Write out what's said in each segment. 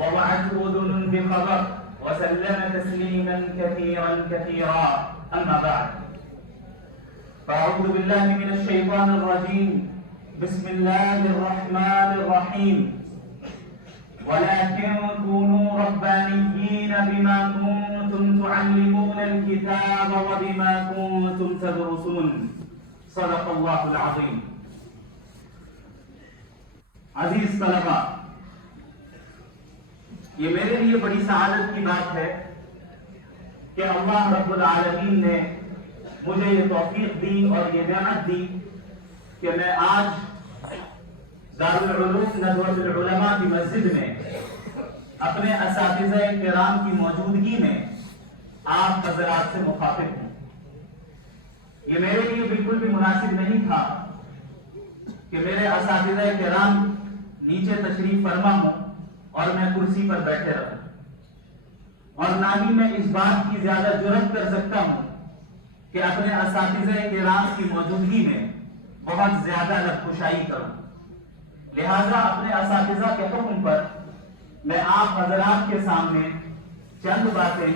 ووعته أذن بخبر وسلم تسليما كثيرا كثيرا. أما بعد، فأعوذ بالله من الشيطان الرجيم. بسم الله الرحمن الرحيم. ولكن كونوا ربانيين بما كنتم تعلمون الكتاب وبما كنتم تدرسون. صدق الله العظيم. عزیز طلبہ، یہ میرے لیے بڑی سعادت کی بات ہے کہ اللہ رب العالمین نے مجھے یہ توفیق دی اور یہ نعمت دی کہ میں آج دارالعلوم ندوۃ العلماء کی مسجد میں اپنے اساتذہ کرام کی موجودگی میں آپ حضرات سے مخاطب ہوں. یہ میرے لیے بالکل بھی مناسب نہیں تھا کہ میرے اساتذہ کرام نیچے تشریف فرما ہوں اور میں کرسی پر بیٹھے رہوں، اور نہ ہی میں اس بات کی زیادہ جرأت کر سکتا ہوں کہ اپنے اساتذہ کرام کی موجودگی میں بہت زیادہ لفظ کروں. لہذا اپنے اساتذہ کے حکم پر میں آپ حضرات کے سامنے چند باتیں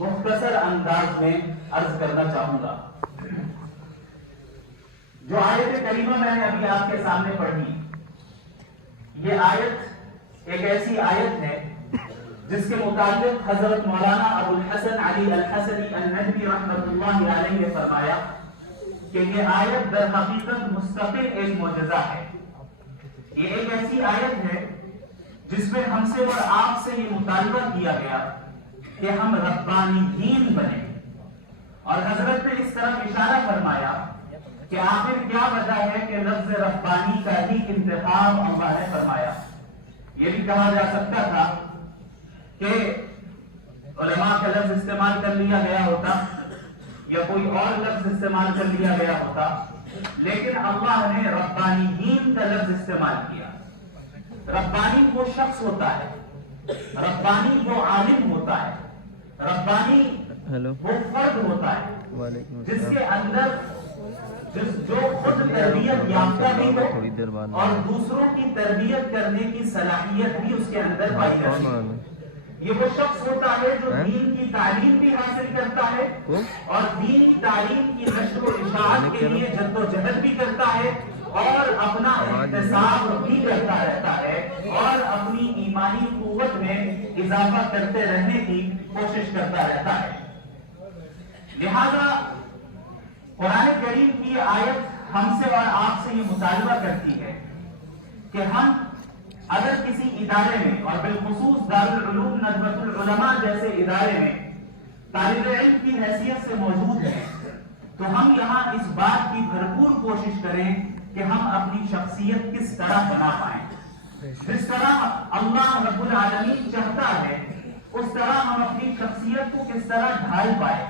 مختصر انداز میں عرض کرنا چاہوں گا. جو آیت کریمہ میں نے ابھی آپ کے سامنے پڑھی، یہ آیت ایک ایسی آیت ہے جس کے متعلق حضرت مولانا ابو الحسن علی الحسنی الندوی رحمۃ اللہ علیہ نے فرمایا کہ یہ آیت در حقیقت مستقل ایک معجزہ ہے. یہ ایک ایسی آیت ہے جس میں ہم سے اور آپ سے یہ مطالبہ کیا گیا کہ ہم ربانی دین بنیں، اور حضرت نے اس طرح اشارہ فرمایا کہ آخر کیا وجہ ہے کہ لفظ ربانی کا ہی انتخاب اللہ نے فرمایا. یہ بھی کہا جا سکتا تھا کہ علماء کا لفظ استعمال کر لیا گیا ہوتا یا کوئی اور لفظ استعمال کر لیا گیا ہوتا، لیکن اللہ نے ربانی دین کا لفظ استعمال کیا. ربانی وہ شخص ہوتا ہے، ربانی وہ عالم ہوتا ہے، ربانی وہ فرد ہوتا ہے جس کے اندر جو خود تربیت یافتہ بھی ہو اور دوسروں کی تربیت کرنے کی صلاحیت بھی اس کے اندر پائی جاتی ہے. یہ وہ شخص ہوتا ہے جو دین کی تعلیم بھی حاصل کرتا ہے اور دین کی تعلیم کی نشر و اشاعت کے لیے جد و جہد بھی کرتا ہے اور اپنا احتساب بھی کرتا رہتا ہے اور اپنی ایمانی قوت میں اضافہ کرتے رہنے کی کوشش کرتا رہتا ہے. لہذا قرآن کریم کی آیت ہم سے اور آپ سے یہ مطالبہ کرتی ہے کہ ہم اگر کسی ادارے میں اور بالخصوص دارالعلوم ندوۃ العلماء جیسے ادارے میں طالب علم کی حیثیت سے موجود ہیں تو ہم یہاں اس بات کی بھرپور کوشش کریں کہ ہم اپنی شخصیت کس طرح بنا پائیں. جس طرح اللہ رب العالمین چاہتا ہے اس طرح ہم اپنی شخصیت کو کس طرح ڈھال پائیں،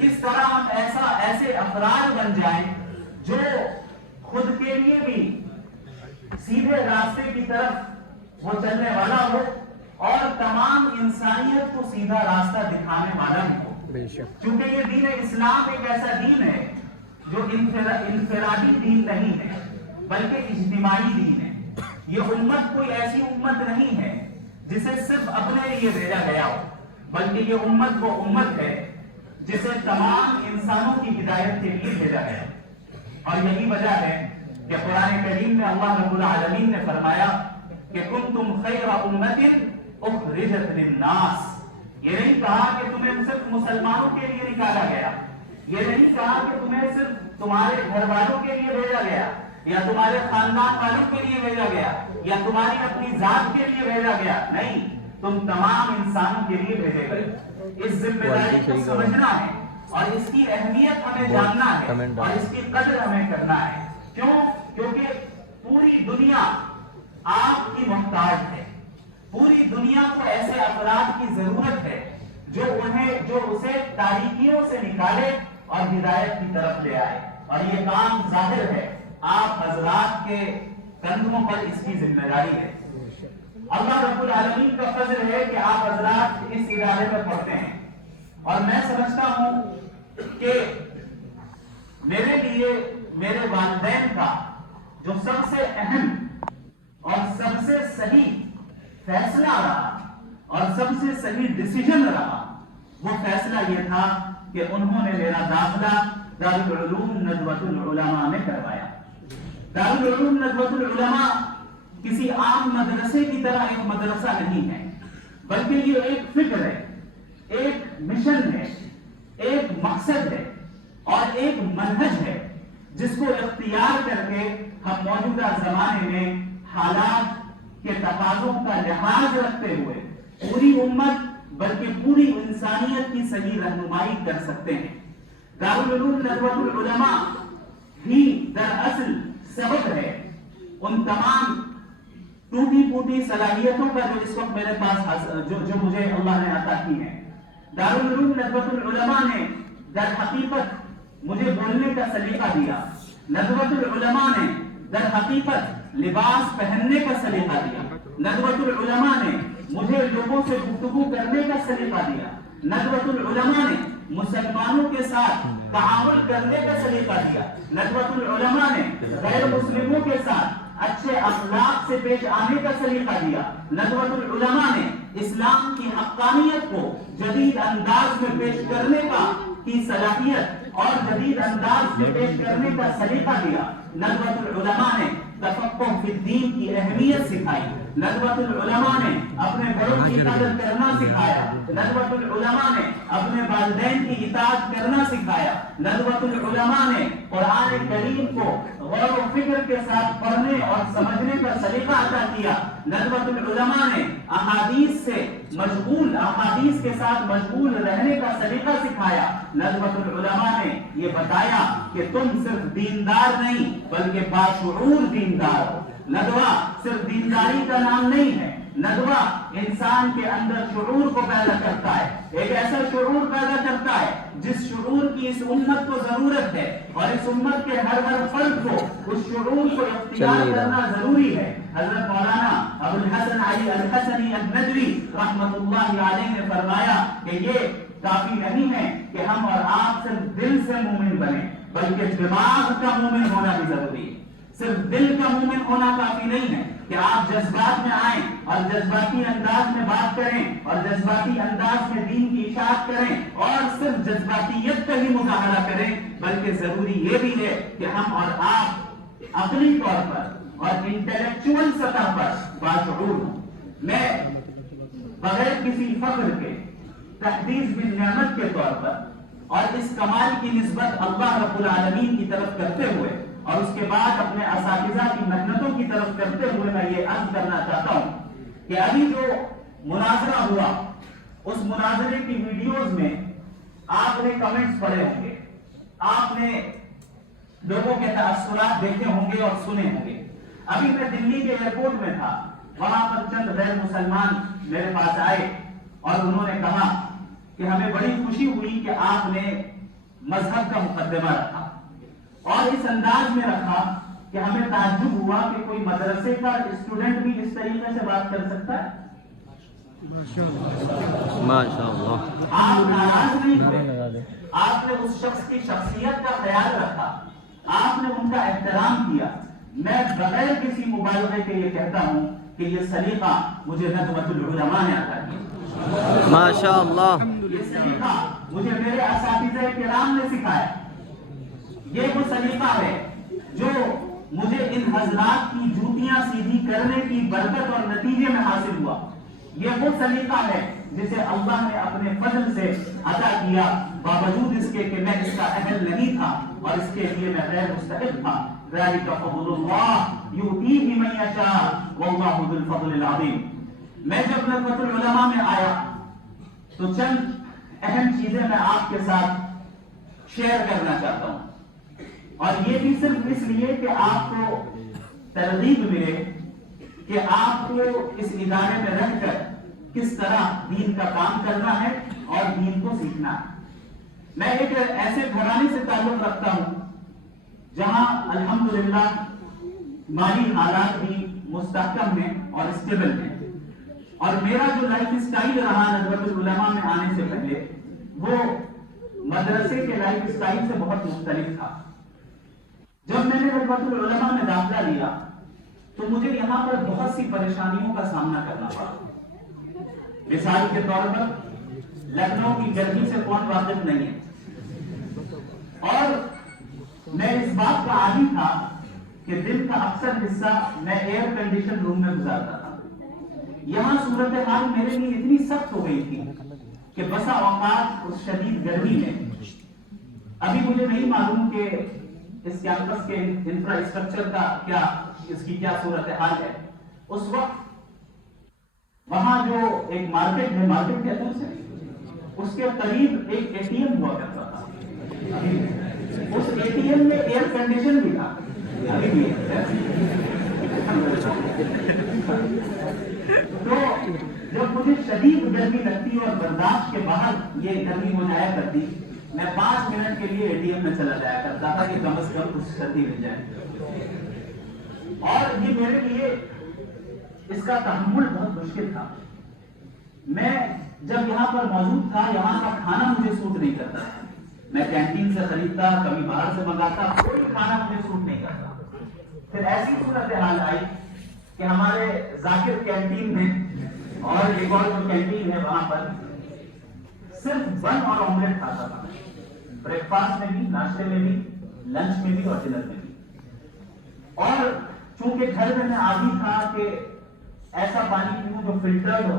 کس طرح ہم ایسے افراد بن جائیں جو خود کے لیے بھی سیدھے راستے کی طرف وہ چلنے والا ہو اور تمام انسانیت کو سیدھا راستہ دکھانے والا بھی ہو. چونکہ یہ دین اسلام ایک ایسا دین ہے جو انفرادی دین نہیں ہے بلکہ اجتماعی دین ہے. یہ امت کوئی ایسی امت نہیں ہے جسے صرف اپنے لیے بھیجا گیا ہو، بلکہ یہ امت وہ امت ہے جسے تمام انسانوں کی ہدایت کے لیے بھیجا گیا. اور یہی وجہ ہے کہ قرآن کریم میں اللہ رب العالمین نے فرمایا کہ کنتم خیر امت اخرجت للناس. یہ نہیں کہا کہ تمہیں صرف مسلمانوں کے لیے نکالا گیا، یہ نہیں کہا کہ تمہیں صرف تمہارے گھر والوں کے لیے بھیجا گیا یا تمہارے خاندان والوں کے لیے بھیجا گیا یا تمہاری اپنی ذات کے لیے بھیجا گیا. نہیں، تم تمام انسانوں کے لیے بھیجے گئے. اس ذمہ داری کو سمجھنا ہے اور اس کی اہمیت ہمیں جاننا ہے اور اس کی قدر ہمیں کرنا ہے. کیونکہ پوری دنیا آپ کی محتاج ہے. پوری دنیا کو ایسے افراد کی ضرورت ہے جو اسے تاریکیوں سے نکالے اور ہدایت کی طرف لے آئے، اور یہ کام ظاہر ہے آپ حضرات کے کندھوں پر اس کی ذمہ داری ہے. اللہ رب العالمین کا فضل ہے کہ آپ حضرات اس ادارے میں پڑھتے ہیں، اور میں سمجھتا ہوں کہ میرے لیے میرے والدین کا جو سب سے اہم اور سب سے صحیح فیصلہ رہا اور سب سے صحیح ڈیسیجن رہا وہ فیصلہ یہ تھا کہ انہوں نے میرا داخلہ دارالعلوم ندوۃ العلماء میں کروایا۔ دارالعلوم ندوۃ العلماء کسی عام مدرسے کی طرح ایک مدرسہ نہیں ہے، بلکہ یہ ایک فکر ہے، ایک مشن ہے، ایک مقصد ہے اور ایک منہج ہے جس کو اختیار کر کے ہم موجودہ زمانے میں حالات کے تقاضوں کا لحاظ رکھتے ہوئے پوری امت بلکہ پوری انسانیت کی صحیح رہنمائی کر سکتے ہیں۔ دارالعلوم ندوۃ العلماء ہی دراصل سبب ہے ان تمام ٹوٹی پھوٹی صلاحیتوں کا جو اس وقت میرے پاس جو مجھے اللہ نے عطا کی ہے۔ دارالعلوم ندوۃ العلماء نے در حقیقت مجھے بولنے کا سلیقہ دیا، ندوۃ العلماء نے در حقیقت لباس پہننے کا سلیقہ دیا، ندوۃ العلماء نے مجھے لوگوں سے گفتگو کرنے کا سلیقہ دیا، ندوۃ العلماء نے مسلمانوں کے ساتھ تعامل کرنے کا سلیقہ دیا، ندوۃ العلماء نے غیر مسلموں کے ساتھ اچھے اخلاق سے پیش آنے کا سلیقہ دیا، ندوۃ العلماء نے اسلام کی حقانیت کو جدید انداز میں پیش کرنے کی صلاحیت اور جدید انداز میں پیش کرنے کا سلیقہ دیا، ندوۃ العلماء نے تفقہ فی الدین کی اہمیت سکھائی، ندوۃ العلماء نے اپنے بڑوں کی قدر کرنا سکھایا، ندوۃ العلماء نے اپنے والدین کی اطاعت کرنا سکھایا، ندوۃ العلماء نے قرآن کریم کو غور و فکر کے ساتھ پڑھنے اور سمجھنے کا سلیقہ عطا کیا، ندوۃ العلماء نے احادیث کے ساتھ مشغول رہنے کا سلیقہ سکھایا، ندوۃ العلماء نے یہ بتایا کہ تم صرف دیندار نہیں بلکہ باشعور دیندار ہو۔ ندوہ صرف دینداری کا نام نہیں ہے، ندوہ انسان کے اندر شعور کو پیدا کرتا ہے، ایک ایسا شعور پیدا کرتا ہے جس شعور کی اس امت کو ضرورت ہے اور اس امت کے ہر فرد کو اس شعور کو اختیار کرنا ضروری ہے۔ حضرت مولانا ابو الحسن علی الحسنی الندوی رحمت اللہ علیہ نے فرمایا کہ یہ کافی نہیں ہے کہ ہم اور آپ صرف دل سے مومن بنیں بلکہ دماغ کا مومن ہونا بھی ضروری ہے۔ صرف دل کا مومن ہونا کافی نہیں ہے کہ آپ جذبات میں آئیں اور جذباتی انداز میں بات کریں اور جذباتی انداز میں دین کی اشاعت کریں اور صرف جذباتیت کا ہی مظاہرہ کریں، بلکہ ضروری یہ بھی ہے کہ ہم اور آپ عقلی طور پر اور انٹلیکچوئل سطح پر باشعور ہوں۔ میں بغیر کسی فخر کے تحدیث بالنعمت کے طور پر اور اس کمال کی نسبت اللہ رب العالمین کی طرف کرتے ہوئے اور اس کے بعد اپنے اساتذہ کی محنتوں کی طرف کرتے ہوئے میں یہ عرض کرنا چاہتا ہوں کہ ابھی جو مناظرہ ہوا اس مناظرے کی ویڈیوز میں آپ نے کمنٹس پڑھے ہوں گے، آپ نے لوگوں کے تاثرات دیکھے ہوں گے اور سنے ہوں گے۔ ابھی میں دلی کے ایئرپورٹ میں تھا، وہاں پر چند غیر مسلمان میرے پاس آئے اور انہوں نے کہا کہ ہمیں بڑی خوشی ہوئی کہ آپ نے مذہب کا مقدمہ رکھا اور اس انداز میں رکھا کہ ہمیں تعجب ہوا کہ کوئی مدرسے کا اسٹوڈنٹ بھی اس طریقے سے بات کر سکتا ہے۔ ماشاءاللہ، آپ ناراض نہیں ہوئے، آپ نے اس شخص کی شخصیت کا خیال رکھا، آپ نے ان کا احترام کیا۔ میں بغیر کسی مبالغے کے یہ کہتا ہوں کہ یہ سلیقہ مجھے ندوۃ العلماء نے عطا کیا، ماشاءاللہ، یہ سلیقہ مجھے میرے اساتذہ کرام نے سکھایا۔ یہ وہ سلیقہ ہے جو مجھے ان حضرات کی جوتیاں سیدھی کرنے کی برکت اور نتیجے میں حاصل ہوا۔ یہ وہ سلیقہ ہے جسے اللہ نے اپنے فضل سے عطا کیا، باوجود اس کے کہ میں اس کا اہل نہیں تھا اور اس کے لیے میں غیر مستحق تھا۔ ذالک فضل اللہ یؤتیہ من یشاء واللہ ذو الفضل العظیم۔ میں جب ندوۃ العلماء میں آیا تو چند اہم چیزیں میں آپ کے ساتھ شیئر کرنا چاہتا ہوں، اور یہ بھی صرف اس لیے کہ آپ کو ترغیب ملے کہ آپ کو اس ادارے میں رہ کر کس طرح دین کا کام کرنا ہے اور دین کو سیکھنا ہے۔ میں ایک ایسے گھرانے سے تعلق رکھتا ہوں جہاں الحمدللہ مالی حالات بھی مستحکم ہیں اور اسٹیبل ہیں، اور میرا جو لائف اسٹائل رہا ندوۃ العلماء میں آنے سے پہلے وہ مدرسے کے لائف اسٹائل سے بہت مختلف تھا۔ جب میں نے ندوۃ العلماء میں داخلہ لیا تو مجھے یہاں پر بہت سی پریشانیوں کا سامنا کرنا پڑا. مثال کے طور پر لکھنؤ کی گرمی سے کون واقف نہیں ہے, اور میں اس بات کا عادی تھا کہ دن کا اکثر حصہ میں ایئر کنڈیشن روم میں گزارتا تھا. یہاں صورتحال میرے لیے اتنی سخت ہو گئی تھی کہ بسا اوقات اس شدید گرمی میں, ابھی مجھے نہیں معلوم کہ اس کیمپس کے انفراسٹرکچر کا کیا, اس کی کیا صورتحال ہے, اس وقت وہاں جو ایک مارکیٹ ہے, مارکیٹ کہتے ہیں اسے, اس کے قریب ایک اے ٹی ایم ہوا کرتا تھا. اس اے ٹی ایم میں ایئر کنڈیشن بھی تھا, ابھی بھی ہے. تو جب مجھے شدید گرمی لگتی اور برداشت کے باہر یہ گرمی ہو جایا کرتی, میں 5 منٹ کے لیے اے ٹی ایم میں چلا جایا کرتا تھا کہ کم از کم کچھ سردی مل جائے. اور یہ میرے لیے اس کا تحمل بہت مشکل تھا. میں جب یہاں پر موجود تھا, یہاں کا کھانا مجھے سوٹ نہیں کرتا. میں کینٹین سے خریدتا, کبھی باہر سے منگاتا, کوئی کھانا مجھے سوٹ نہیں کرتا. پھر ایسی صورتحال آئی کہ ہمارے ذاکر کینٹین میں اور ایک اور جو کینٹین ہے وہاں پر صرف بن اور آملیٹ کھاتا تھا, بریک فاسٹ میں بھی, ناشتے میں بھی, لنچ میں بھی اور ڈنر میں بھی. اور چونکہ گھر میں عادی تھا کہ ایسا پانی پیوں جو فلٹرڈ ہو,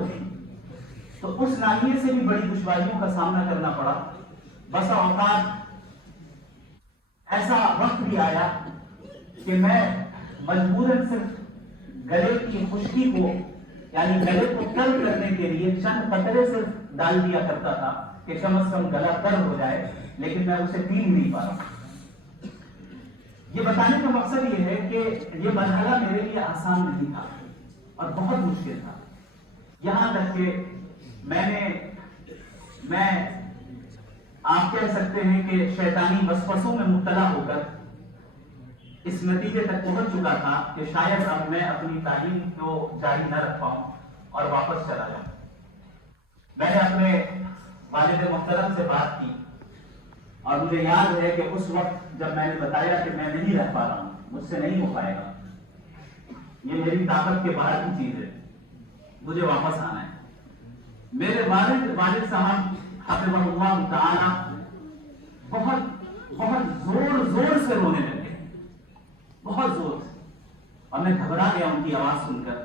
تو اس ناحیے سے بھی بڑی دشواریوں کا سامنا کرنا پڑا. بسا اوقات ایسا وقت بھی آیا کہ میں مجبوراً صرف گلے کی خشکی کو, یعنی گلے کو تر کرنے کے لیے چند قطرے صرف ڈال دیا کرتا تھا کہ کم از کم گلا تر ہو جائے, لیکن میں اسے پی نہیں پا رہا. یہ بتانے کا مقصد یہ ہے کہ یہ مرحلہ میرے لیے آسان نہیں تھا اور بہت مشکل تھا. یہاں تک کہ میں آپ کہہ سکتے ہیں کہ شیطانی وسوسوں میں مبتلا ہو کر اس نتیجے تک پہنچ چکا تھا کہ شاید اب میں اپنی تعلیم کو جاری نہ رکھ پاؤں اور واپس چلا جاؤں. میں نے اپنے والد محترم سے بات کی اور مجھے یاد ہے کہ اس وقت جب میں نے بتایا کہ میں نہیں رہ پا رہا ہوں, مجھ سے نہیں ہو پائے گا, یہ میری طاقت کے باہر کی چیز ہے, مجھے واپس آنا ہے. میرے والد صاحب حفظہ اللہ تعالی بہت زور سے رونے لگے, بہت زور سے, اور میں گھبرا گیا ان کی آواز سن کر.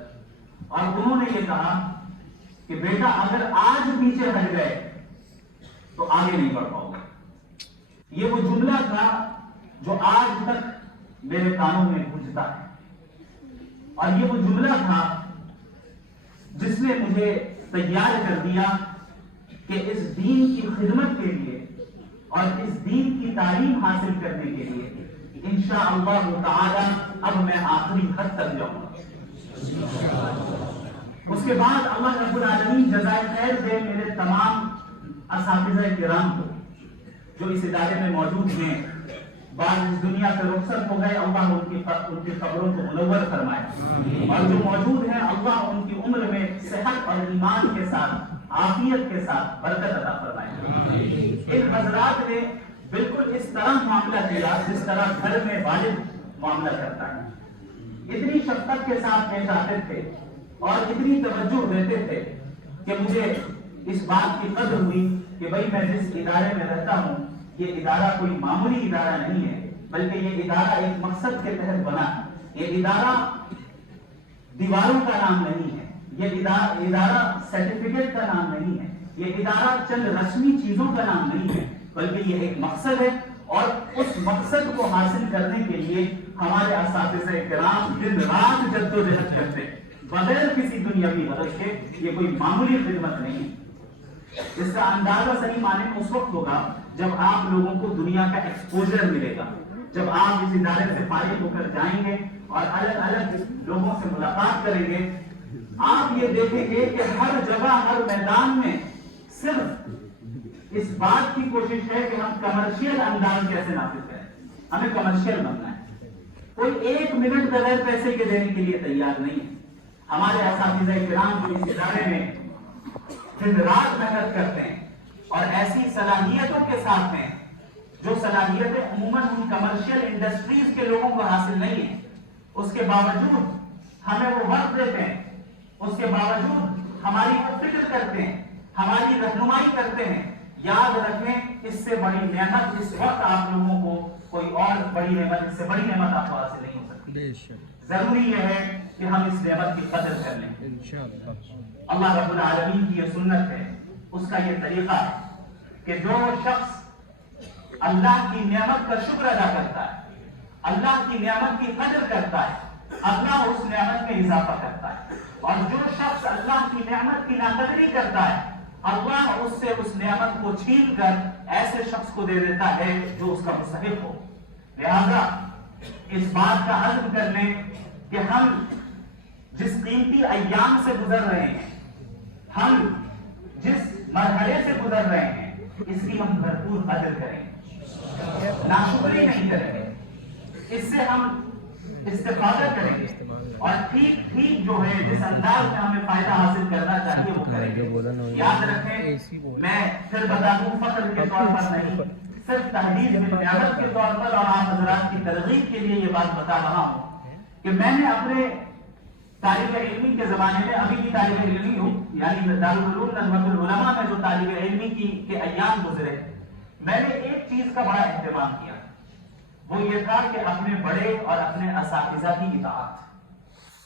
اور انہوں نے یہ کہا کہ بیٹا اگر آج پیچھے ہٹ گئے تو آگے نہیں بڑھ پاؤ گے. یہ وہ جملہ تھا جو آج تک میرے کانوں میں گونجتا ہے, اور یہ وہ جملہ تھا جس نے مجھے تیار کر دیا کہ اس دین کی خدمت کے لیے اور اس دین کی تعلیم حاصل کرنے کے لیے انشاءاللہ تعالی اب میں آخری حد تک جاؤں گا. اس کے بعد اللہ رب العالمین جزائے خیر دے میرے تمام اساتذہ کرام کو جو اس ادارے میں موجود ہیں. بعض اس دنیا سے رخصت ہو گئے, اللہ ان کی قبروں کو منور فرمائے, اور جو موجود ہیں اللہ ان کی عمر میں صحت اور ایمان کے ساتھ, عافیت کے ساتھ برکت عطا فرمائے. ان حضرات نے بالکل اس طرح معاملہ کیا جس طرح گھر میں والد معاملہ کرتا ہے. اتنی شفقت کے ساتھ پیش آتے تھے اور اتنی توجہ دیتے تھے کہ مجھے اس بات کی قدر ہوئی کہ بھائی میں جس ادارے میں رہتا ہوں یہ ادارہ کوئی معمولی ادارہ نہیں ہے, بلکہ یہ ادارہ ایک مقصد کے تحت بنا ہے. یہ ادارہ دیواروں کا نام نہیں ہے, یہ ادارہ سرٹیفکیٹ کا نام نہیں ہے, یہ ادارہ چند رسمی چیزوں کا نام نہیں ہے, بلکہ یہ ایک مقصد ہے. اور اس مقصد کو حاصل کرنے کے لیے ہمارے اساتذہ کرام دن رات جدوجہد کرتے بغیر کسی دنیاوی غرض کے. یہ کوئی معمولی خدمت نہیں. اس کا اندازہ صحیح معنی میں اس وقت ہوگا جب آپ لوگوں کو دنیا کا ایکسپوجر ملے گا, جب آپ اس ادارے سے فارغ ہو کر جائیں گے اور الگ الگ لوگوں سے ملاقات کریں گے. آپ یہ دیکھیں گے کہ ہر جگہ, ہر میدان میں صرف اس بات کی کوشش ہے کہ ہم کمرشل انداز کیسے نافذ کریں. ہمیں کمرشل بننا ہے. کوئی ایک منٹ بغیر پیسے کے دینے کے لیے تیار نہیں ہے. ہمارے اساتذہ کرام جو اس ادارے میں دن رات محنت کرتے ہیں اور ایسی صلاحیتوں کے ساتھ ہیں جو صلاحیتیں عموماً ان کمرشل انڈسٹریز کے لوگوں کو حاصل نہیں ہیں, اس کے باوجود ہمیں وہ وقت دیتے ہیں، اس کے باوجود ہماری وہ فکر کرتے ہیں، ہماری رہنمائی کرتے ہیں. یاد رکھیں اس سے بڑی نعمت اس وقت آپ لوگوں کو کوئی اور بڑی نعمت، اس سے بڑی نعمت آپ کو حاصل نہیں ہو سکتی. ضروری یہ ہے کہ ہم اس نعمت کی قدر کر لیں. اللہ رب العالمین کی یہ سنت ہے، اس کا یہ طریقہ ہے کہ جو شخص اللہ کی نعمت کا شکر ادا کرتا ہے، اللہ کی نعمت کی قدر کرتا ہے، اللہ اس نعمت میں اضافہ کرتا ہے. اور جو شخص اللہ کی نعمت کی ناقدری کرتا ہے، اللہ اس سے اس نعمت کو چھین کر ایسے شخص کو دے دیتا ہے جو اس کا مستحق ہو. لہذا اس بات کا عزم کر لیں کہ ہم جس قیمتی ایام سے گزر رہے ہیں، ہم جس مرحلے سے گزر رہے ہیں، اس کی ہم بھرپور قدر کریں، ناشکری نہیں کریں گے، اس سے ہم استفادہ کریں گے اور ٹھیک جو ہے جس انداز میں ہمیں فائدہ حاصل کرنا چاہیے وہ کریں گے. یاد رکھیں، میں پھر بتا دوں، فخر کے طور پر نہیں، صرف تحدید نعمت کے طور پر اور آپ حضرات کی ترغیب کے لیے یہ بات بتا رہا ہوں کہ میں نے اپنے طالب علمی کے زمانے میں، ابھی بھی طالب علمی ہوں، یعنی دارالعلوم ندوۃ العلماء میں جو طالب علمی کے ایام گزرے، میں نے ایک چیز کا بڑا اہتمام کیا، وہ یہ تھا کہ اپنے بڑے اور اپنے اساتذہ کی اطاعت،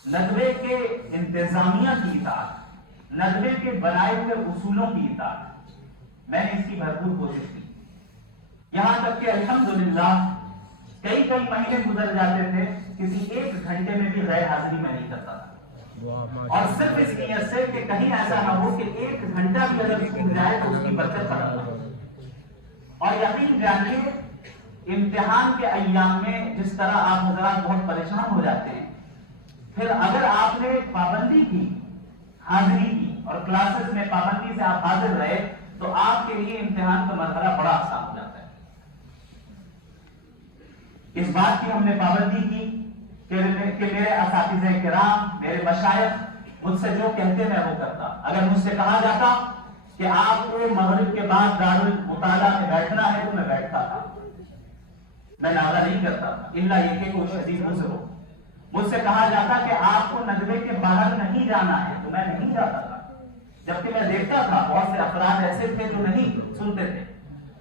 ندوے کے انتظامیہ کی اطاعت، ندوے کے بنائے ہوئے اصولوں کی اطاعت. میں نے اس کی بھرپور کوشش کی، یہاں تک کہ الحمدللہ کئی مہینے گزر جاتے تھے، کسی ایک گھنٹے میں بھی غیر حاضری میں نہیں کرتا تھا، اور صرف اس نیت سے کہ کہیں ایسا نہ ہو کہ ایک گھنٹہ بھی اگر چھوٹ جائے تو اس کی برکت ختم نہ ہو. اور یقین جانیے امتحان کے ایام میں جس طرح آپ حضرات بہت پریشان ہو جاتے ہیں، پھر اگر آپ نے پابندی کی، حاضری کی اور کلاسز میں پابندی سے آپ حاضر رہے تو آپ کے لیے امتحان کا مرحلہ بڑا آسان ہو جاتا ہے. اس بات کی ہم نے پابندی کی کہ میرے اساتذہ کرام، میرے مشائخ مجھ سے جو کہتے میں وہ کرتا. اگر مجھ سے کہا جاتا کہ آپ کو مغرب کے بعد دارالمطالعہ میں بیٹھنا ہے تو میں بیٹھتا تھا، میں ناغہ نہیں کرتا تھا، الا یہ کہ کوئی شدید عذر ہو. مجھ سے کہا جاتا کہ آپ کو ندوے کے باہر نہیں جانا ہے تو میں نہیں جاتا تھا، جبکہ میں دیکھتا تھا بہت سے افراد ایسے تھے جو نہیں سنتے تھے،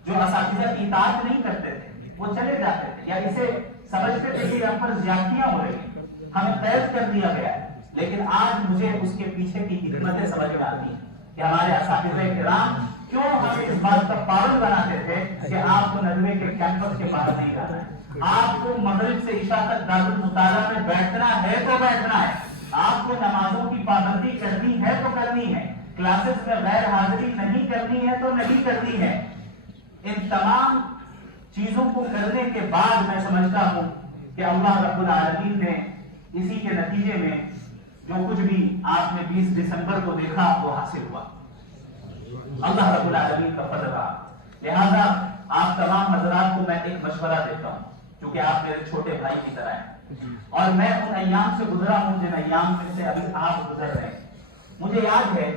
جو اساتذہ کی اطاعت نہیں کرتے تھے، وہ چلے جاتے تھے یا اسے سمجھتے تھے کہ ہم پر زیادتیاں ہو رہی ہیں، ہمیں قید کر دیا گیا ہے. لیکن آج مجھے اس کے پیچھے کی حکمتیں سمجھ میں آتی ہیں کہ ہمارے اساتذہ کرام کیوں ہمیں اس بات کا پابند بناتے تھے کہ آپ کو ندوے کے کیمپس کے باہر نہیں جانا ہے، آپ کو مغرب سے عشاء تک دارالمطالعہ میں بیٹھنا ہے تو بیٹھنا ہے، آپ کو نمازوں کی پابندی کرنی ہے تو کرنی ہے، کلاسز میں غیر حاضری نہیں کرنی ہے تو نہیں کرنی ہے. ان تمام چیزوں کو کرنے کے بعد میں سمجھتا ہوں کہ اللہ رب العالمین نے اسی کے نتیجے میں جو کچھ بھی آپ نے 20 دسمبر کو دیکھا وہ حاصل ہوا، اللہ رب العالمین کا فضل رہا. لہذا آپ تمام حضرات کو میں ایک مشورہ دیتا ہوں، کیونکہ آپ میرے چھوٹے بھائی کی طرح ہیں اور میں ان ایام سے گزرا ہوں جن ایام میں سے ابھی آپ گزر رہے ہیں. مجھے یاد ہے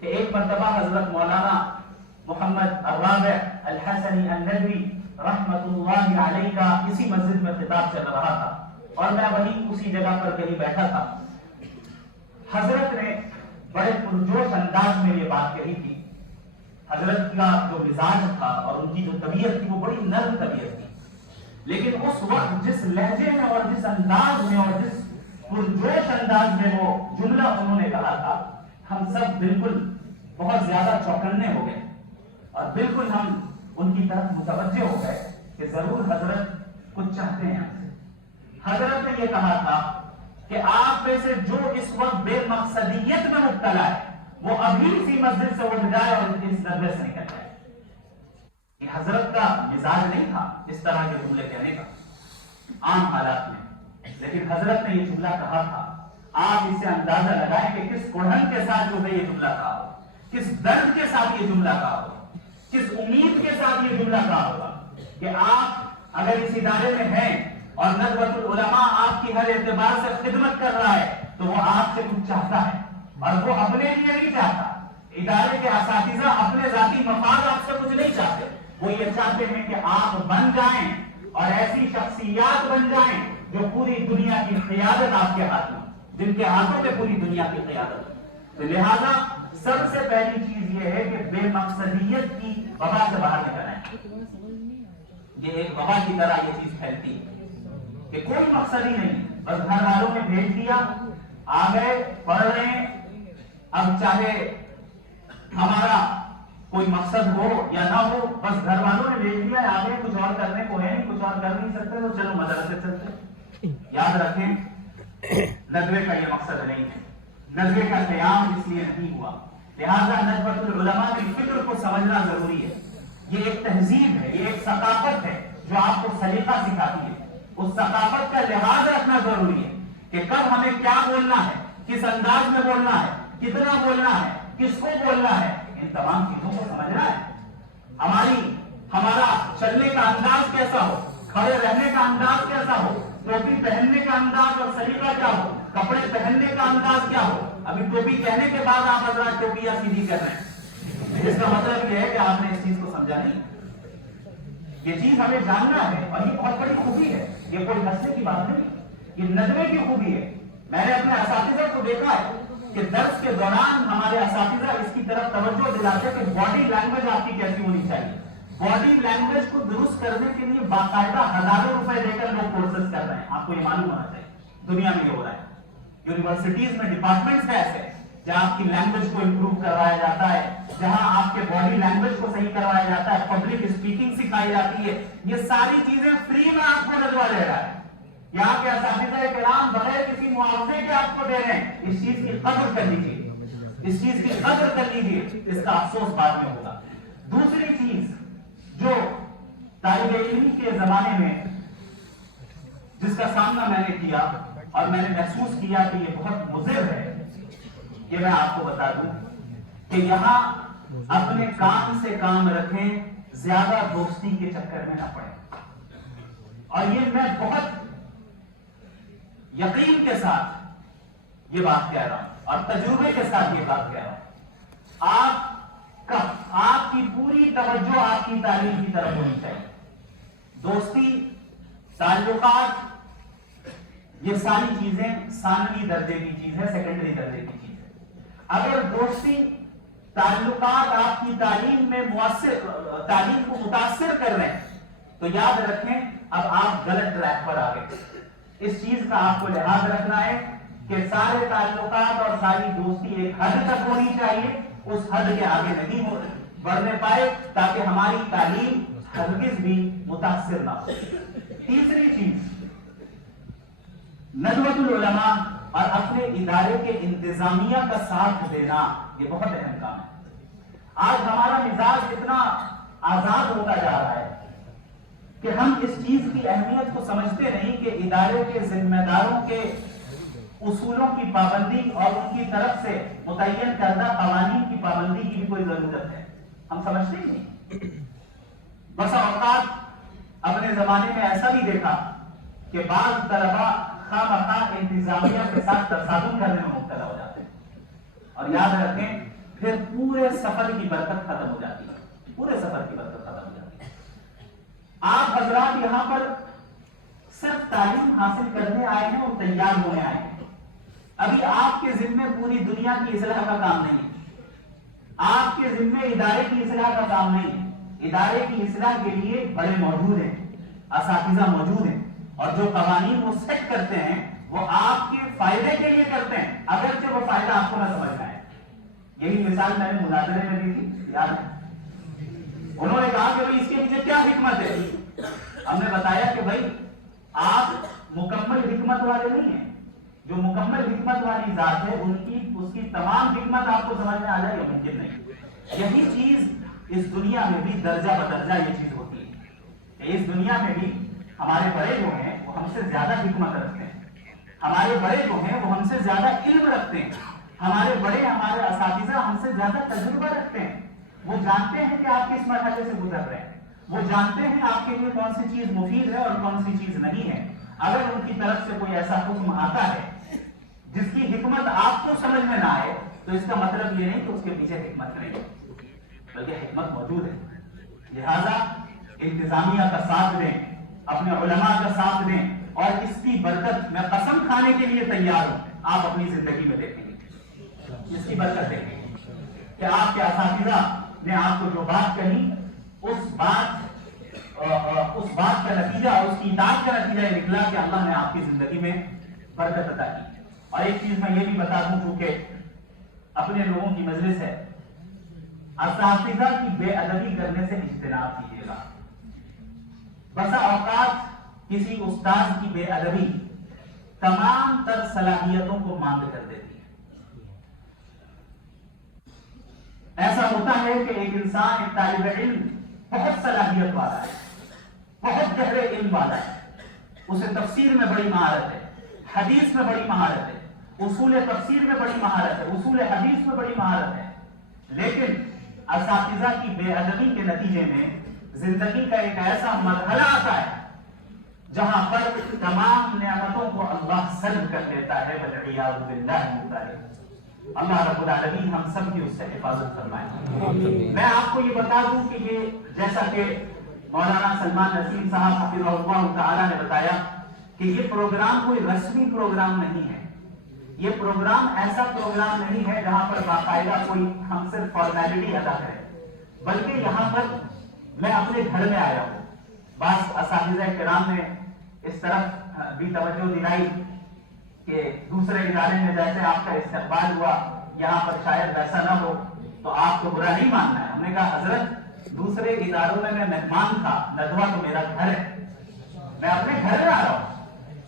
کہ ایک مرتبہ حضرت مولانا محمد الرابع الحسنی الندوی رحمت اللہ علیہ کا اسی مسجد میں خطاب چل رہا تھا اور میں وہیں اسی جگہ پر کہیں بیٹھا تھا. حضرت نے بڑے پرجوش انداز میں یہ بات کہی تھی. حضرت کا جو مزاج تھا اور ان کی جو طبیعت تھی وہ بڑی نرم طبیعت تھی، لیکن اس وقت جس لہجے میں اور جس انداز میں اور جس پرجوش انداز میں وہ جملہ انہوں نے کہا تھا، ہم سب بالکل بہت زیادہ چوکنے ہو گئے اور بالکل ہم ان کی طرف متوجہ ہو گئے کہ ضرور حضرت کچھ چاہتے ہیں ہم سے. حضرت نے یہ کہا تھا کہ آپ میں سے جو اس وقت بے مقصدیت میں مبتلا ہے وہ ابھی اسی مسجد سے اٹھ جائے اور اس ندوے سے نکل جائے. یہ حضرت کا مزاج نہیں تھا اس طرح کے جملے کہنے کا عام حالات میں، لیکن حضرت نے یہ جملہ کہا تھا. آپ اس سے اندازہ لگائیں کہ کس کڑھن کے ساتھ جو ہے یہ جملہ کہا ہو، کس درد کے ساتھ یہ جملہ کہا ہو، کس امید کے ساتھ یہ جملہ کہا ہوگا کہ آپ اگر اس ادارے میں ہیں اور ندوۃ العلماء آپ کی ہر اعتبار سے خدمت کر رہا ہے تو وہ آپ سے کچھ چاہتا ہے اور وہ اپنے لیے نہیں چاہتا. ادارے کے اساتذہ اپنے ذاتی مفاد آپ سے کچھ نہیں چاہتے، وہ یہ چاہتے ہیں کہ آپ بن جائیں اور ایسی شخصیات بن جائیں جو پوری دنیا کی قیادت آپ کے ہاتھ میں، جن کے ہاتھوں میں پوری دنیا کی قیادت ہے. تو لہذا سب سے پہلی چیز یہ ہے کہ بے مقصدیت کی وبا سے باہر نکل آئے. یہ ایک وبا کی طرح یہ چیز پھیلتی ہے کہ کوئی مقصد ہی نہیں, بس گھر والوں نے بھیج دیا, آ گئے, پڑھ رہے ہیں. اب چاہے ہمارا کوئی مقصد ہو یا نہ ہو, بس گھر والوں نے بھیج دیا, آگے کچھ اور کرنے کو ہے نہیں, کچھ اور کر نہیں سکتے, تو چلو مدرسے چلتے. یاد رکھیں ندوے کا یہ مقصد نہیں ہے, ندوے کا قیام اس لیے نہیں ہوا. لہذا ندوۃ العلماء کی فکر کو سمجھنا ضروری ہے. یہ ایک تہذیب ہے, یہ ایک ثقافت ہے جو آپ کو سلیقہ سکھاتی ہے. اس ثقافت کا لحاظ رکھنا ضروری ہے کہ کب ہمیں کیا بولنا ہے, کس انداز میں بولنا ہے, کتنا بولنا ہے, کس کو بولنا ہے. ان تمام چیزوں کو سمجھنا ہے. ہمارا چلنے کا انداز کیسا ہو, کھڑے رہنے کا انداز کیسا ہو, ٹوپی پہننے کا انداز اور سلیقہ کیا ہو, کپڑے پہننے کا انداز کیا ہو. ابھی ٹوپی کہنے کے بعد آپ حضرات ٹوپیاں سیدھی کر رہے ہیں, اس کا مطلب یہ ہے کہ آپ نے اس چیز کو سمجھا نہیں. یہ چیز ہمیں جاننا ہے, اور یہ بہت بڑی خوبی ہے, یہ کوئی ہنسنے کی بات نہیں, یہ ندوے کی خوبی ہے. میں نے اپنے اساتذہ کو دیکھا ہے کہ درس کے دوران ہمارے اساتذہ اس کی طرف توجہ دلاتے کہ باڈی لینگویج آپ کی کیسی ہونی چاہیے. باڈی لینگویج کو درست کرنے کے لیے باقاعدہ ہزاروں روپے دے کر لوگ کورسز کر رہے ہیں. آپ کو یہ معلوم ہونا چاہیے, دنیا میں یہ ہو رہا ہے. یونیورسٹیز میں ڈپارٹمنٹس ہے ایسے جہاں آپ کی لینگویج کو امپروو کروایا جاتا ہے, جہاں آپ کے باڈی لینگویج کو صحیح کروایا جاتا ہے, پبلک اسپیکنگ سکھائی جاتی ہے. یہ ساری چیزیں فری میں آپ کو ندوہ دے رہا ہے. یہاں کے اساتذہ کرام بغیر کسی معاوضے کے آپ کو دے رہے ہیں. اس چیز کی قدر کر لیجیے, اس چیز کی قدر کر لیجیے, اس کا افسوس بعد میں ہوگا. دوسری چیز جو طالب علمی کے زمانے میں جس کا سامنا میں نے کیا اور میں نے محسوس کیا کہ یہ بہت مضر ہے, یہ میں آپ کو بتا دوں کہ یہاں اپنے کام سے کام رکھیں, زیادہ دوستی کے چکر میں نہ پڑیں. اور یہ میں بہت یقین کے ساتھ یہ بات کہہ رہا ہوں اور تجربے کے ساتھ یہ بات کہہ رہا ہوں. آپ کی پوری توجہ آپ کی تعلیم کی طرف ہونی چاہیے. دوستی, تعلقات, یہ ساری چیزیں ثانوی درجے کی چیز ہے, سیکنڈری درجے کی چیز ہے. اگر دوستی, تعلقات آپ کی تعلیم میں تعلیم کو متاثر کر رہے ہیں تو یاد رکھیں اب آپ غلط ٹریک پر آ گئے. اس چیز کا آپ کو لحاظ رکھنا ہے کہ سارے تعلقات اور ساری دوستی ایک حد تک ہونی چاہیے, اس حد کے آگے نہیں بڑھنے پائے تاکہ ہماری تعلیم ہرگز بھی متاثر نہ ہو. تیسری چیز, ندوۃ العلماء اور اپنے ادارے کے انتظامیہ کا ساتھ دینا, یہ بہت اہم کام ہے. آج ہمارا مزاج اتنا آزاد ہوتا جا رہا ہے کہ ہم اس چیز کی اہمیت کو سمجھتے نہیں کہ ادارے کے ذمہ داروں کے اصولوں کی پابندی اور ان کی طرف سے متعین کردہ قوانین کی پابندی کی بھی کوئی ضرورت ہے. ہم سمجھتے ہی نہیں. بس اوقات اپنے زمانے میں ایسا بھی دیکھا کہ بعض طلباء خواہ مخواہ انتظامیہ کے ساتھ تصادم کرنے میں مبتلا ہو جاتے ہیں, اور یاد رکھیں پھر پورے سفر کی برکت ختم ہو جاتی ہے, پورے سفر کی برکت ختم ہو جاتی ہے. آپ حضرات یہاں پر صرف تعلیم حاصل کرنے آئے ہیں اور تیار ہونے آئے ہیں. ابھی آپ کے ذمے پوری دنیا کی اصلاح کا کام نہیں ہے, آپ کے ذمے ادارے کی اصلاح کا کام نہیں ہے. ادارے کی اصلاح کے لیے بڑے موجود ہیں, اساتذہ موجود ہیں, اور جو قوانین وہ سیٹ کرتے ہیں وہ آپ کے فائدے کے لیے کرتے ہیں, اگرچہ وہ فائدہ آپ کو نہ سمجھ میں آئے. یہی مثال میں نے مناظرے میں دی تھی, یاد ہے. انہوں نے کہا کہ بھائی اس کے پیچھے کیا حکمت ہے. ہم نے بتایا کہ بھائی آپ مکمل حکمت والے نہیں ہیں. جو مکمل حکمت والی ذات ہے اس کی تمام حکمت آپ کو سمجھ میں آ جائے, یہ ممکن نہیں. یہی چیز اس دنیا میں بھی درجہ بدرجہ یہ چیز ہوتی ہے کہ اس دنیا میں بھی ہمارے بڑے جو ہیں وہ ہم سے زیادہ حکمت رکھتے ہیں, ہمارے بڑے جو ہیں وہ ہم سے زیادہ علم رکھتے ہیں, ہمارے بڑے, ہمارے اساتذہ ہم سے زیادہ تجربہ رکھتے ہیں. وہ جانتے ہیں کہ آپ کس مرحلے سے گزر رہے ہیں, وہ جانتے ہیں آپ کے لیے کون سی چیز مفید ہے اور کون سی چیز نہیں ہے. اگر ان کی طرف سے کوئی ایسا حکم آتا ہے جس کی حکمت آپ کو سمجھ میں نہ آئے تو اس کا مطلب یہ نہیں کہ اس کے پیچھے حکمت نہیں ہے, بلکہ حکمت موجود ہے. لہذا انتظامیہ کا ساتھ دیں, اپنے علماء کا ساتھ دیں, اور اس کی برکت میں قسم کھانے کے لیے تیار ہوں آپ اپنی زندگی میں دیکھیں گے، اس کی برکت دیکھیں گے کہ آپ کے اساتذہ نے آپ کو جو بات کہی اس بات کا نتیجہ اور اس کی اطاعت کا نتیجہ یہ نکلا کہ اللہ نے آپ کی زندگی میں برکت عطا کی۔ اور ایک چیز میں یہ بھی بتا دوں، چونکہ اپنے لوگوں کی مجلس ہے، اساتذہ کی بے ادبی کرنے سے اجتناب کیجیے گا۔ بسا اوقات کسی استاد کی بے ادبی تمام تر صلاحیتوں کو ماند کر دیتی ہے۔ ایسا ہوتا ہے کہ ایک انسان، ایک طالب علم بہت صلاحیت والا ہے، بہت گہرے علم والا ہے، اسے تفسیر میں بڑی مہارت ہے، حدیث میں بڑی مہارت ہے، اصول تفسیر میں بڑی مہارت ہے، اصول حدیث میں بڑی مہارت ہے، لیکن اساتذہ کی بے ادبی کے نتیجے میں زندگی کا ایک ایسا مرحلہ آتا ہے جہاں پر تمام نعمتوں کو اللہ سلب کر لیتا ہے، والعیاذ باللہ تعالی۔ اللہ رب العالمین ہم سب کی اس سے حفاظت فرمائے۔ میں آپ کو یہ بتا دوں کہ یہ جیسا کہ مولانا سلمان نسیم صاحب حفظہ اللہ تعالی نے بتایا کہ یہ پروگرام کوئی رسمی پروگرام نہیں ہے، یہ پروگرام ایسا پروگرام نہیں ہے جہاں پر باقاعدہ کوئی ہم صرف فارمیلٹی ادا کریں، بلکہ یہاں پر میں اپنے گھر میں آیا ہوں۔ بعض اساتذہ کرام نے اس طرف بھی توجہ دلائی کہ دوسرے ادارے میں جیسے آپ کا استقبال ہوا یہاں پر شاید ویسا نہ ہو، تو آپ کو برا نہیں ماننا ہے۔ ہم نے کہا حضرت دوسرے اداروں میں مہمان تھا، ندوہ تو میرا گھر ہے، میں اپنے گھر میں آ رہا ہوں،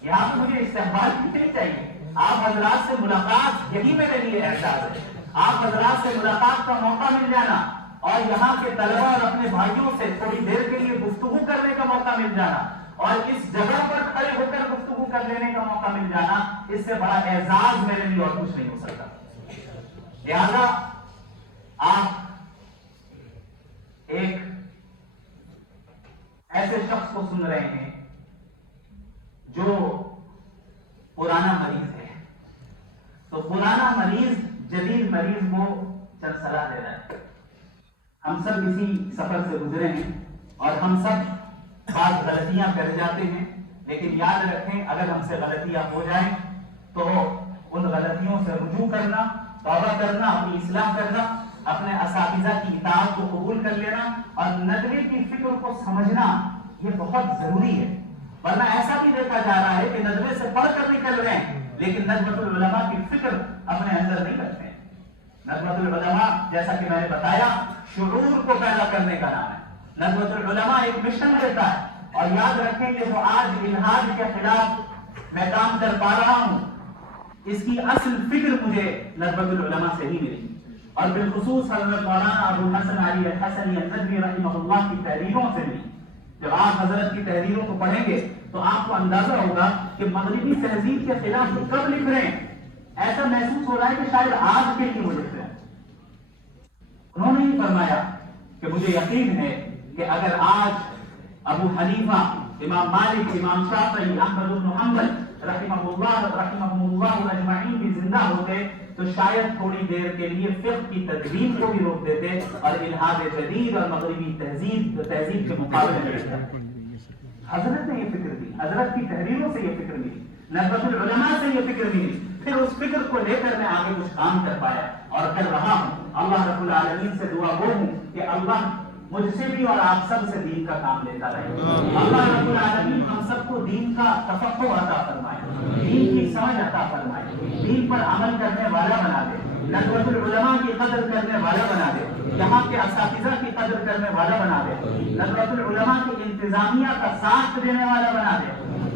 یہاں پہ مجھے استقبال نہیں چاہیے۔ آپ حضرات سے ملاقات یہی میرے لیے احساس ہے، آپ حضرات سے ملاقات کا موقع مل جانا اور یہاں کے طلبہ اور اپنے بھائیوں سے تھوڑی دیر کے لیے گفتگو کرنے کا موقع مل جانا اور اس جگہ پر کھڑے ہو کر گفتگو کر لینے کا موقع مل جانا، اس سے بڑا اعزاز میرے لیے اور کچھ نہیں ہو سکتا۔ لہذا آپ ایک ایسے شخص کو سن رہے ہیں جو پرانا مریض ہے، تو پرانا مریض جدید مریض کو چند صلاح دے رہا ہے۔ ہم سب اسی سفر سے گزرے ہیں اور ہم سب بعض غلطیاں کر جاتے ہیں، لیکن یاد رکھیں اگر ہم سے غلطیاں ہو جائیں تو ان غلطیوں سے رجوع کرنا، توبہ کرنا، اپنی اصلاح کرنا، اپنے اساتذہ کی اطاعت کو قبول کر لینا اور ندوے کی فکر کو سمجھنا یہ بہت ضروری ہے۔ ورنہ ایسا بھی دیکھا جا رہا ہے کہ ندوے سے پڑھ کر نکل رہے ہیں لیکن ندوۃ العلماء کی فکر اپنے اندر نہیں رکھتے ہیں۔ ندوۃ العلماء جیسا کہ میں نے بتایا شعور کو پیدا کرنے کا نام ہے۔ ندوۃ العلماء ایک مشن دیتا ہے، اور یاد رکھیں کہ جو آج الحاد کے خلاف میں کام کر پا رہا ہوں اس کی اصل فکر مجھے ندوۃ العلماء سے ہی ملی، اور بالخصوص حضرت مولانا ابو الحسن علی الحسنی الندوی رحمہ اللہ کی تحریروں سے ملی۔ جب آپ حضرت کی تحریروں کو پڑھیں گے تو آپ کو اندازہ ہوگا کہ مغربی تہذیب کے خلاف وہ کب لکھ رہے ہیں۔ ایسا محسوس ہو رہا ہے کہ شاید آج کے لیے وہ لکھ رہے ہیں۔ انہوں نے ہی فرمایا کہ مجھے یقین ہے کہ اگر آج ابو حنیفہ، امام مالک، امام شافعی، احمد بن حنبل رحمہ اللہ اجمعین بھی زندہ ہوتے تو شاید تھوڑی دیر کے لیے فقہ کی تدوین کو بھی روک دیتے اور الحاد جدید اور مغربی تہذیب کے مقابلے میں رہتے۔ حضرت نے یہ فکر دی، حضرت کی تحریروں سے یہ فکر ملی، ندوۃ العلماء سے یہ فکر ملی، پھر اس فکر کو لے کر میں آگے کچھ کام کر پایا اور کر رہا ہوں۔ اللہ رب العالمین سے دعا گو ہوں کہ اللہ مجھ سے بھی اور آپ سب سے دین کا کام لیتا رہے۔ اللہ رب العالمین ہم سب کو دین کا تفقہ عطا فرمائے، دین کی سمجھ عطا فرمائے، دین پر عمل کرنے والا بنا دے، ندوۃ العلماء کی قدر کرنے والا بنا دے، یہاں کے اساتذہ کی قدر کرنے والا بنا دے، ندوۃ العلماء کی انتظامیہ کا ساتھ دینے والا بنا دے،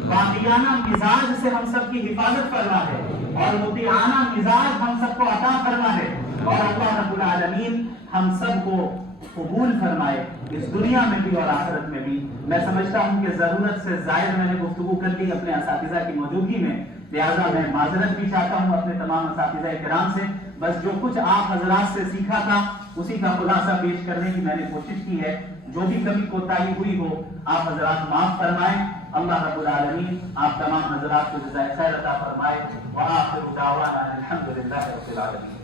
باقیانہ مزاج سے ہم سب کی حفاظت فرما دے اور مطیعانہ مزاج ہم سب کو عطا فرما دے، اور اللہ رب العالمین ہم سب کو قبول فرمائے اس دنیا میں بھی اور آخرت میں بھی۔ میں سمجھتا ہوں کہ ضرورت سے زائد میں نے گفتگو کر لی اپنے اساتذہ کی موجودگی میں، لہذا میں معذرت بھی چاہتا ہوں اپنے تمام اساتذہ کرام سے۔ بس جو کچھ آپ حضرات سے سیکھا تھا اسی کا خلاصہ پیش کرنے کی میں نے کوشش کی ہے، جو بھی کمی کوتاہی ہوئی ہو آپ حضرات معاف فرمائیں۔ اللہ رب العالمین آپ تمام حضرات کو جزائے خیر عطا فرمائے۔ وآخر دعوانا الحمدللہ رب العالمین۔